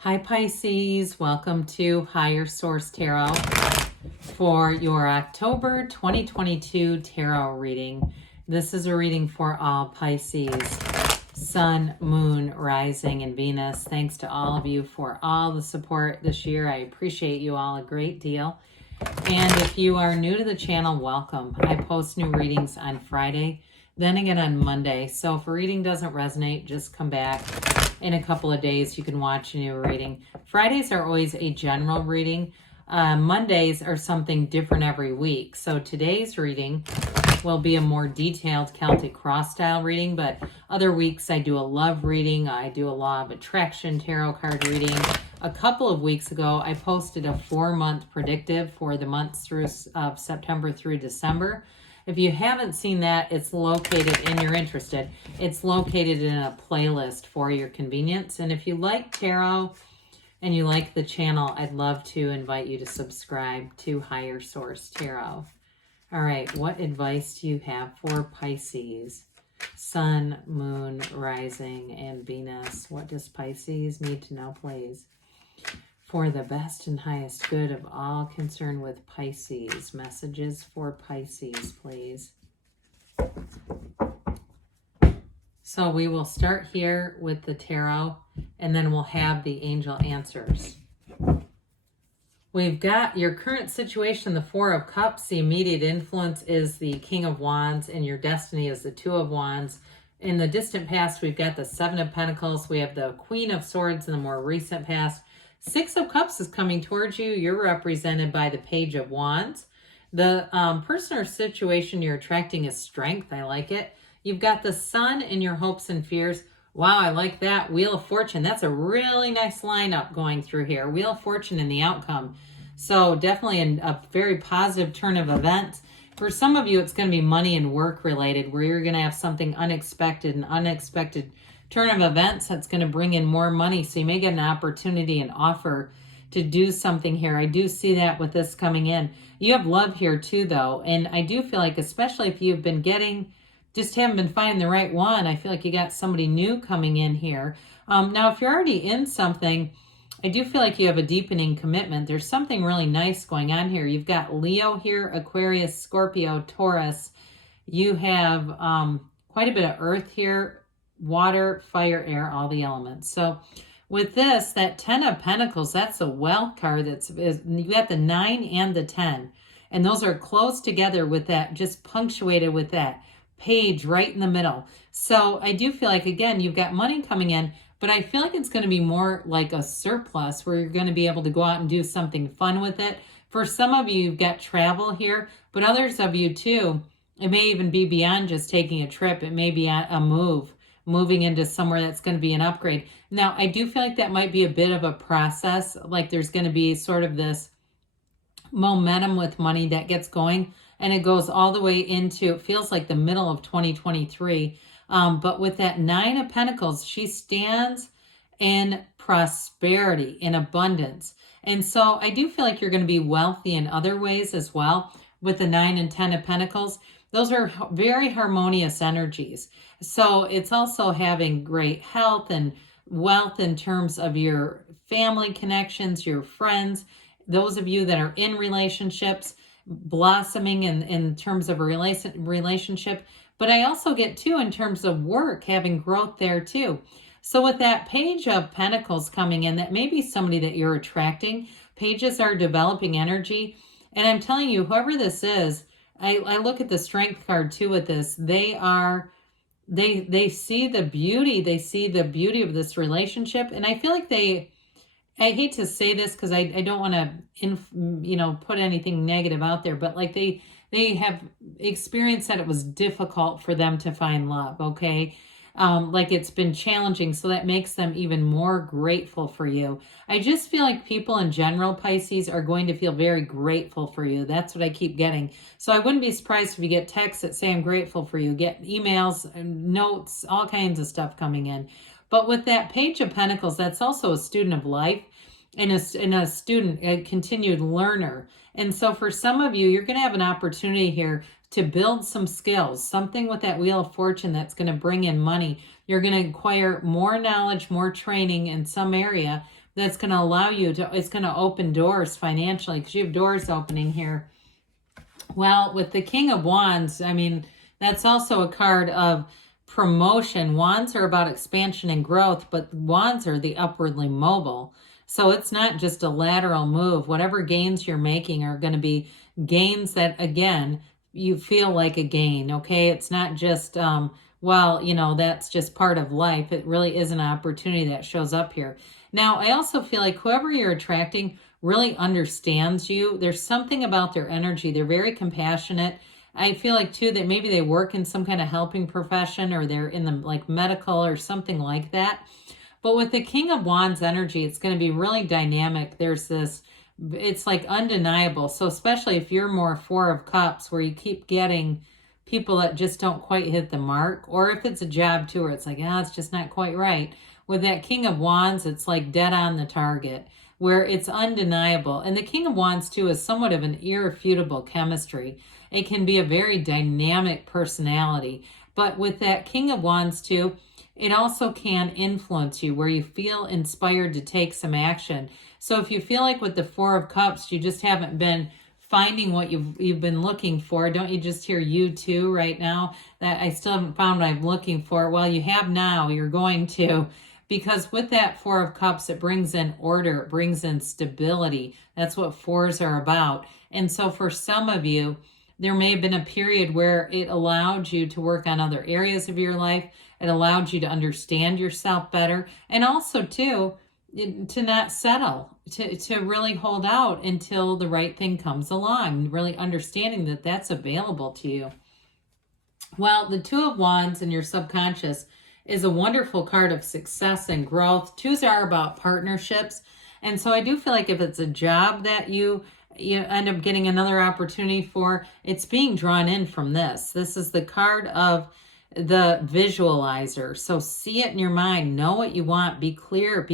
Hi Pisces, welcome to Higher Source Tarot for your October 2022 tarot reading. This is a reading for all Pisces, Sun, Moon, Rising, and Venus. Thanks to all of you for all the support this year. I appreciate you all a great deal. And if you are new to the channel, welcome. I post new readings on Friday, then again on Monday. So if a reading doesn't resonate, just come back. In a couple of days, you can watch a new reading. Fridays are always a general reading. Mondays are something different every week. So today's reading will be a more detailed Celtic cross style reading, but other weeks I do a love reading. I do a law of attraction tarot card reading. A couple of weeks ago, I posted a 4-month predictive for the months through September through December. If you haven't seen that, it's located, and you're interested, it's located in a playlist for your convenience. And if you like tarot and you like the channel, I'd love to invite you to subscribe to Higher Source Tarot. All right, what advice do you have for Pisces? Sun, Moon, Rising, and Venus. What does Pisces need to know, please? For the best and highest good of all concerned with Pisces. Messages for Pisces, please. So we will start here with the tarot, and then we'll have the angel answers. We've got your current situation, the Four of Cups. The immediate influence is the King of Wands, and your destiny is the Two of Wands. In the distant past, we've got the Seven of Pentacles. We have the Queen of Swords in the more recent past. Six of Cups is coming towards you. You're represented by the Page of Wands. The person or situation you're attracting is strength. I like it. You've got the Sun in your hopes and fears. Wow, I like that. Wheel of Fortune. That's a really nice lineup going through here. Wheel of Fortune in the outcome. So definitely a very positive turn of events. For some of you, it's going to be money and work related, where you're going to have something unexpected, an unexpected turn of events that's going to bring in more money. So you may get an opportunity, an offer to do something here. I do see that with this coming in. You have love here too, though. And I do feel like, especially if you've been just haven't been finding the right one, I feel like you got somebody new coming in here. Now, if you're already in something, I do feel like you have a deepening commitment. There's something really nice going on here. You've got Leo here, Aquarius, Scorpio, Taurus. You have quite a bit of earth here, water, fire, air, all the elements. So with this, that 10 of Pentacles, that's a wealth card. You got the 9 and the 10. And those are close together with that, just punctuated with that page right in the middle. So I do feel like, again, you've got money coming in, but I feel like it's going to be more like a surplus where you're going to be able to go out and do something fun with it. For some of you, you've got travel here, but others of you too, it may even be beyond just taking a trip. It may be a moving into somewhere that's going to be an upgrade. Now, I do feel like that might be a bit of a process, like there's going to be sort of this momentum with money that gets going, and it goes all the way into, it feels like the middle of 2023. But with that 9 of Pentacles, she stands in prosperity, in abundance. And so I do feel like you're going to be wealthy in other ways as well with the 9 and 10 of Pentacles. Those are very harmonious energies. So it's also having great health and wealth in terms of your family connections, your friends, those of you that are in relationships, blossoming in terms of a relationship. But I also get too in terms of work, having growth there too. So with that Page of Pentacles coming in, that may be somebody that you're attracting. Pages are developing energy. And I'm telling you, whoever this is, I look at the Strength card too with this. They see the beauty. They see the beauty of this relationship. And I feel like I hate to say this because I don't want to, put anything negative out there, but like they have experienced that it was difficult for them to find love, okay? Like it's been challenging, so that makes them even more grateful for you. I just feel like people in general, Pisces, are going to feel very grateful for you. That's what I keep getting. So I wouldn't be surprised if you get texts that say I'm grateful for you, get emails, notes, all kinds of stuff coming in. But with that Page of Pentacles, that's also a student of life and a student, a continued learner. And so for some of you, you're going to have an opportunity here to build some skills, something with that Wheel of Fortune that's going to bring in money. You're going to acquire more knowledge, more training in some area, that's going to allow you to, it's going to open doors financially, because you have doors opening here. Well, with the King of Wands, I mean, that's also a card of promotion. Wands are about expansion and growth, but wands are the upwardly mobile. So it's not just a lateral move. Whatever gains you're making are going to be gains that, again, you feel like a gain, okay? It's not just, well, you know, that's just part of life. It really is an opportunity that shows up here. Now, I also feel like whoever you're attracting really understands you. There's something about their energy. They're very compassionate. I feel like too that maybe they work in some kind of helping profession, or they're in the like medical or something like that. But with the King of Wands energy, it's going to be really dynamic. There's this, it's like undeniable. So especially if you're more Four of Cups, where you keep getting people that just don't quite hit the mark, or if it's a job too, where it's like, it's just not quite right. With that King of Wands, it's like dead on the target, where it's undeniable. And the King of Wands too is somewhat of an irrefutable chemistry. It can be a very dynamic personality. But with that King of Wands too, it also can influence you, where you feel inspired to take some action. So if you feel like with the Four of Cups, you just haven't been finding what you've been looking for, don't you just hear you too right now? That I still haven't found what I'm looking for. Well, you have now, you're going to. Because with that Four of Cups, it brings in order, it brings in stability. That's what fours are about. And so for some of you, there may have been a period where it allowed you to work on other areas of your life. It allowed you to understand yourself better. And also too, to not settle, to really hold out until the right thing comes along, really understanding that that's available to you. Well, the Two of Wands in your subconscious is a wonderful card of success and growth. Twos are about partnerships. And so I do feel like if it's a job that you end up getting another opportunity for, it's being drawn in from this. This is the card of the visualizer. So see it in your mind, know what you want, be clear.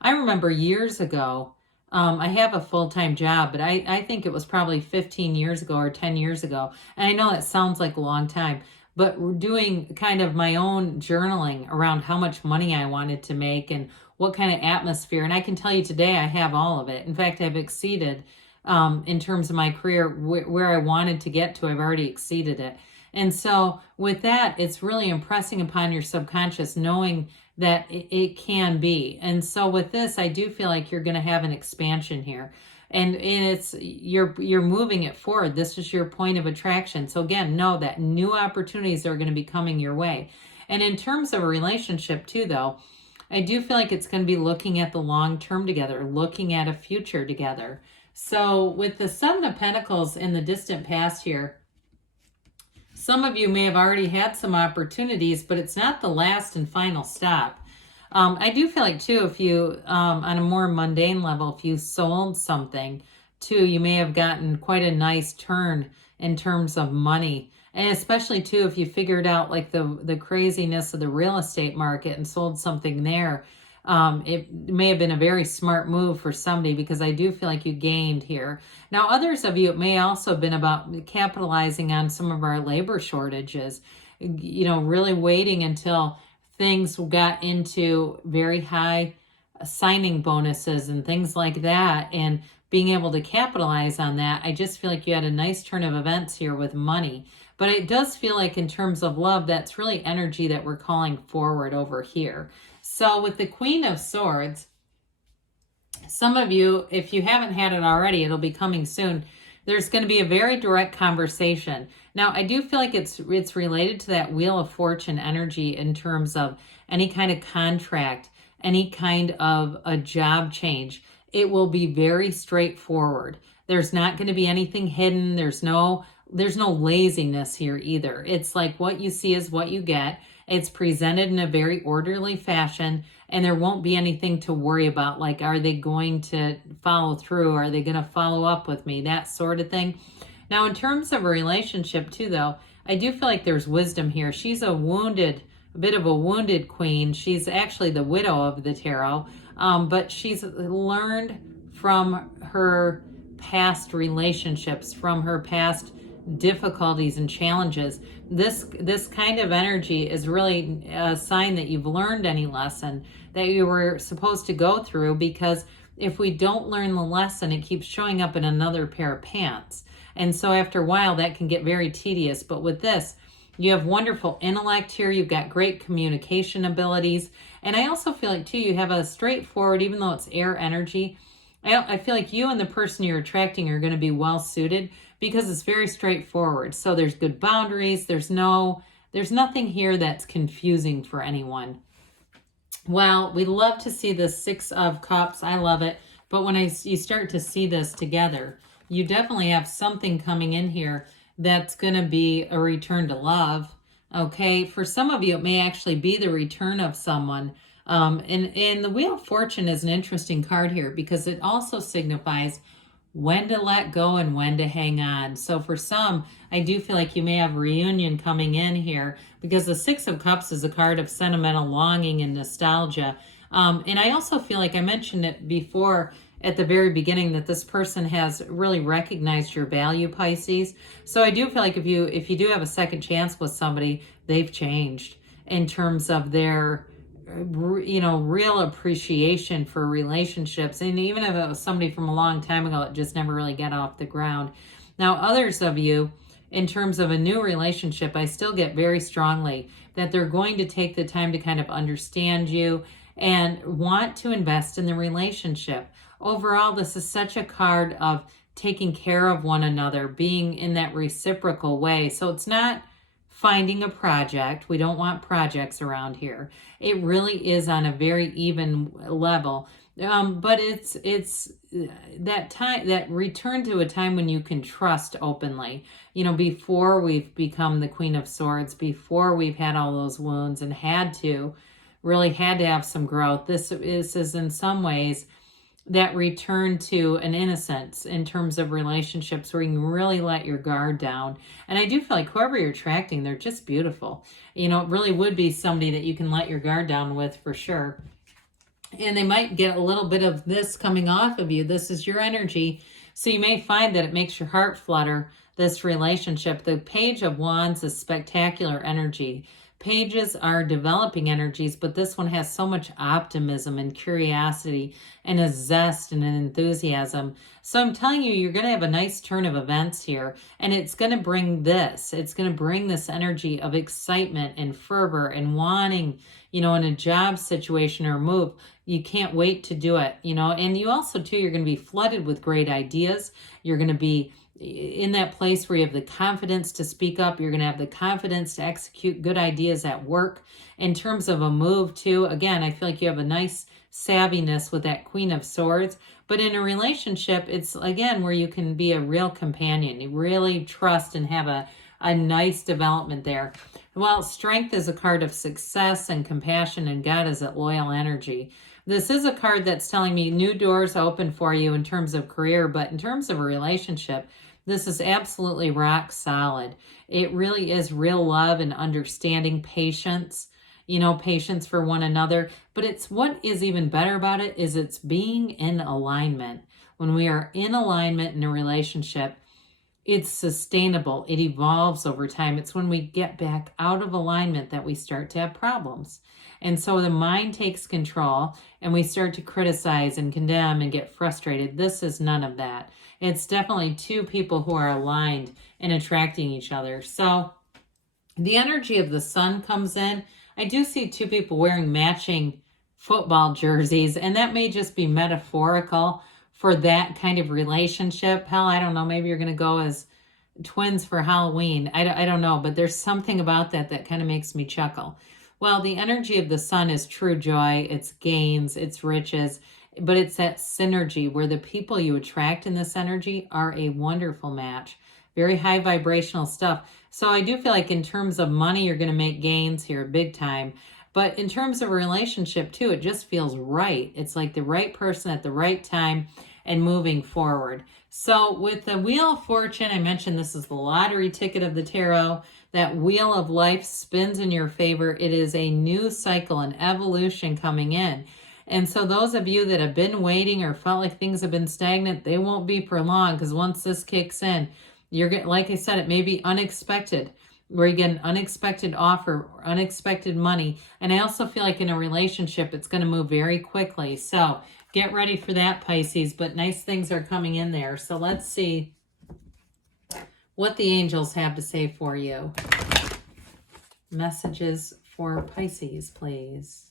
I remember years ago, I have a full-time job, but I think it was probably 15 years ago or 10 years ago. And I know that sounds like a long time, but doing kind of my own journaling around how much money I wanted to make and what kind of atmosphere. And I can tell you today, I have all of it. In fact, I've exceeded, in terms of my career, where I wanted to get to, I've already exceeded it. And so with that, it's really impressing upon your subconscious, knowing that it can be. And so with this, I do feel like you're going to have an expansion here. And it's you're moving it forward. This is your point of attraction. So again, know that new opportunities are going to be coming your way. And in terms of a relationship too, though, I do feel like it's going to be looking at the long term together, looking at a future together. So with the Seven of Pentacles in the distant past here, some of you may have already had some opportunities, but it's not the last and final stop. I do feel like too, if you, on a more mundane level, if you sold something too, you may have gotten quite a nice turn in terms of money. And especially too, if you figured out like the craziness of the real estate market and sold something there, it may have been a very smart move for somebody, because I do feel like you gained here. Now, others of you, it may also have been about capitalizing on some of our labor shortages, really waiting until things got into very high signing bonuses and things like that, and being able to capitalize on that. I just feel like you had a nice turn of events here with money. But it does feel like in terms of love, that's really energy that we're calling forward over here. So with the Queen of Swords, some of you, if you haven't had it already, it'll be coming soon. There's going to be a very direct conversation. Now, I do feel like it's related to that Wheel of Fortune energy in terms of any kind of contract, any kind of a job change. It will be very straightforward. There's not going to be anything hidden. There's no laziness here either. It's like what you see is what you get. It's presented in a very orderly fashion, and there won't be anything to worry about, like, are they going to follow through? Are they going to follow up with me? That sort of thing. Now, in terms of a relationship too, though, I do feel like there's wisdom here. She's a bit of a wounded queen. She's actually the widow of the tarot, but she's learned from her past relationships, from her past difficulties and challenges. This kind of energy is really a sign that you've learned any lesson that you were supposed to go through, because if we don't learn the lesson, it keeps showing up in another pair of pants. And so after a while, that can get very tedious. But with this, you have wonderful intellect here. You've got great communication abilities. And I also feel like, too, you have a straightforward, even though it's air energy, I feel like you and the person you're attracting are going to be well suited because it's very straightforward. So there's good boundaries. There's nothing here that's confusing for anyone. Well, we love to see the Six of Cups. I love it. But when you start to see this together, you definitely have something coming in here that's going to be a return to love. Okay, for some of you, it may actually be the return of someone. And the Wheel of Fortune is an interesting card here because it also signifies when to let go and when to hang on. So for some, I do feel like you may have a reunion coming in here because the Six of Cups is a card of sentimental longing and nostalgia. And I also feel like I mentioned it before at the very beginning that this person has really recognized your value, Pisces. So I do feel like if you do have a second chance with somebody, they've changed in terms of their real appreciation for relationships. And even if it was somebody from a long time ago, it just never really got off the ground. Now, others of you, in terms of a new relationship, I still get very strongly that they're going to take the time to kind of understand you and want to invest in the relationship. Overall, this is such a card of taking care of one another, being in that reciprocal way. So it's not finding a project. We don't want projects around here. It really is on a very even level. But it's that time, that return to a time when you can trust openly. Before we've become the Queen of Swords, before we've had all those wounds and really had to have some growth. This is in some ways that return to an innocence in terms of relationships where you can really let your guard down. And I do feel like whoever you're attracting, they're just beautiful. It really would be somebody that you can let your guard down with for sure. And they might get a little bit of this coming off of you. This is your energy. So you may find that it makes your heart flutter, this relationship. The Page of Wands is spectacular energy. Pages are developing energies, but this one has so much optimism and curiosity and a zest and an enthusiasm. So I'm telling you, you're going to have a nice turn of events here, and it's going to bring this. It's going to bring this energy of excitement and fervor and wanting, in a job situation or move. You can't wait to do it, and you also, too, you're going to be flooded with great ideas. You're going to be in that place where you have the confidence to speak up. You're going to have the confidence to execute good ideas at work. In terms of a move too, again, I feel like you have a nice savviness with that Queen of Swords. But in a relationship, it's again where you can be a real companion. You really trust and have a nice development there. Well, Strength is a card of success and compassion, and God is at loyal energy. This is a card that's telling me new doors open for you in terms of career, but in terms of a relationship, this is absolutely rock solid. It really is real love and understanding, patience, patience for one another. But it's what is even better about it is it's being in alignment. When we are in alignment in a relationship, it's sustainable. It evolves over time. It's when we get back out of alignment that we start to have problems. And so the mind takes control and we start to criticize and condemn and get frustrated. This is none of that. It's definitely two people who are aligned and attracting each other. So the energy of the Sun comes in. I do see two people wearing matching football jerseys, and that may just be metaphorical for that kind of relationship. Hell, I don't know. Maybe you're going to go as twins for Halloween. I don't know, but there's something about that kind of makes me chuckle. Well, the energy of the Sun is true joy, it's gains, it's riches, but it's that synergy where the people you attract in this energy are a wonderful match. Very high vibrational stuff. So I do feel like in terms of money, you're going to make gains here big time. But in terms of a relationship too, it just feels right. It's like the right person at the right time and moving forward. So with the Wheel of Fortune, I mentioned this is the lottery ticket of the tarot. That wheel of life spins in your favor. It is a new cycle, an evolution coming in. And so those of you that have been waiting or felt like things have been stagnant, they won't be for long, because once this kicks in, You're getting, like I said, it may be unexpected, where you get an unexpected offer or unexpected money. And I also feel like in a relationship, it's going to move very quickly. So get ready for that, Pisces, but nice things are coming in there. So let's see what the angels have to say for you. Messages for Pisces, please.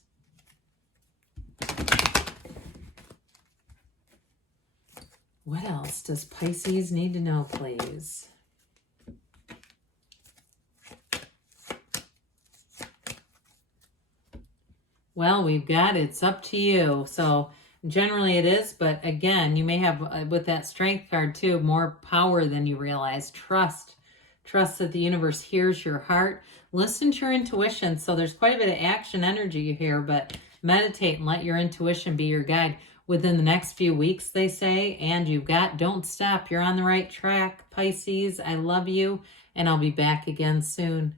What else does Pisces need to know, please? Well, we've got it's up to you. So generally it is, but again, you may have, with that strength card too, more power than you realize. Trust that the universe hears your heart. Listen to your intuition. So there's quite a bit of action energy here, but meditate and let your intuition be your guide. Within the next few weeks, they say, and don't stop. You're on the right track, Pisces. I love you, and I'll be back again soon.